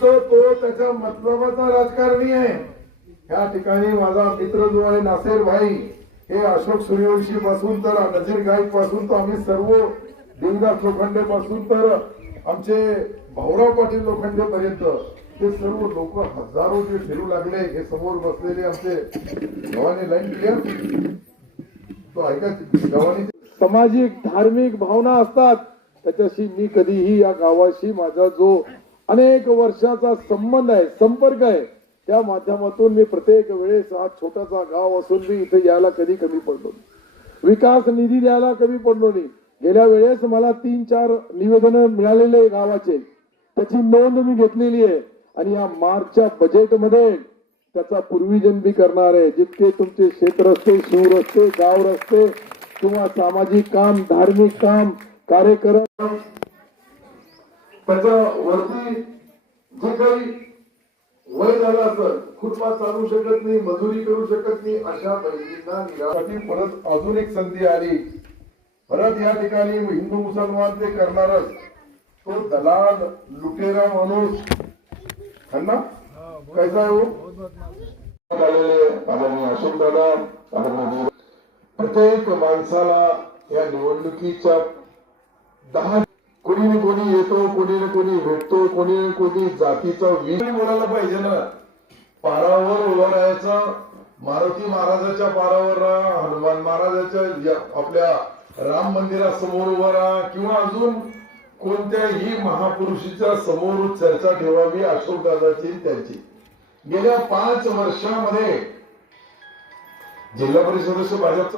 तो त्याच्या मतलबाचा राजकारणी आहे। या ठिकाणी माझा मित्र जो आहे नासेर भाई, हे अशोक सूर्यवंशी पासून तर नजीर गायक पासून तर आम्ही सर्व देवदास लोखंडे पासून तर आमचे भाऊराव पाटील लोखंडे पर्यंत ते सर्व लोक हजारो जे फिरू लागले। हे समोर बसलेले आमचे गव्हाणे लाईन क्लिअर तो ऐका, गव्हाणे सामाजिक धार्मिक भावना असतात त्याच्याशी मी कधीही या गावाशी माझा जो अनेक वर्षाचा संबंध आहे, संपर्क आहे, त्या माध्यमातून मी प्रत्येक वेळेस हा छोटासा गाव असून मी इथे यायला कधी कमी पडलो नाही, विकास निधी द्यायला कमी पडलो नाही। गेल्या वेळेस मला 3-4 निवेदन मिळालेले गावाचे, त्याची नोंद मी घेतलेली आहे आणि या मार्चच्या बजेटमध्ये त्याचा पूर्वीजन बी करणार आहे। जितके तुमचे शेत रस्ते, शिव रस्ते, गाव रस्ते किंवा सामाजिक काम, धार्मिक काम, कार्यक्रम त्याच्या वरती जे काही वय झालं असं फुटपाथ चालू शकत नाही, मजुरी करू शकत नाही, अशा बहिणींना निरासाठी परत अजून एक संधी आली। परत या ठिकाणी हिंदू मुसलमान ते करणारच तो दलाल लुटेरा माणूस ना कैसा आहे अशोक दादा। प्रत्येक माणसाला या निवडणुकीच्या 10 कोणी ना कोणी येतो, कोणी ना कोणी भेटतो, कोणी ना कोणी जातीचा बोलायला पाहिजे ना। पारावर उभं राहायचं, मारुती महाराजाच्या पारावर राहा, हनुमान महाराजाच्या आपल्या राम मंदिरासमोर उभं राहा किंवा अजून कोणत्याही महापुरुषाच्या समोर चर्चा ठेवावी अशोक दादाची त्यांची। गेल्या 5 वर्षामध्ये जिल्हा परिषद सदस्य भाजपचा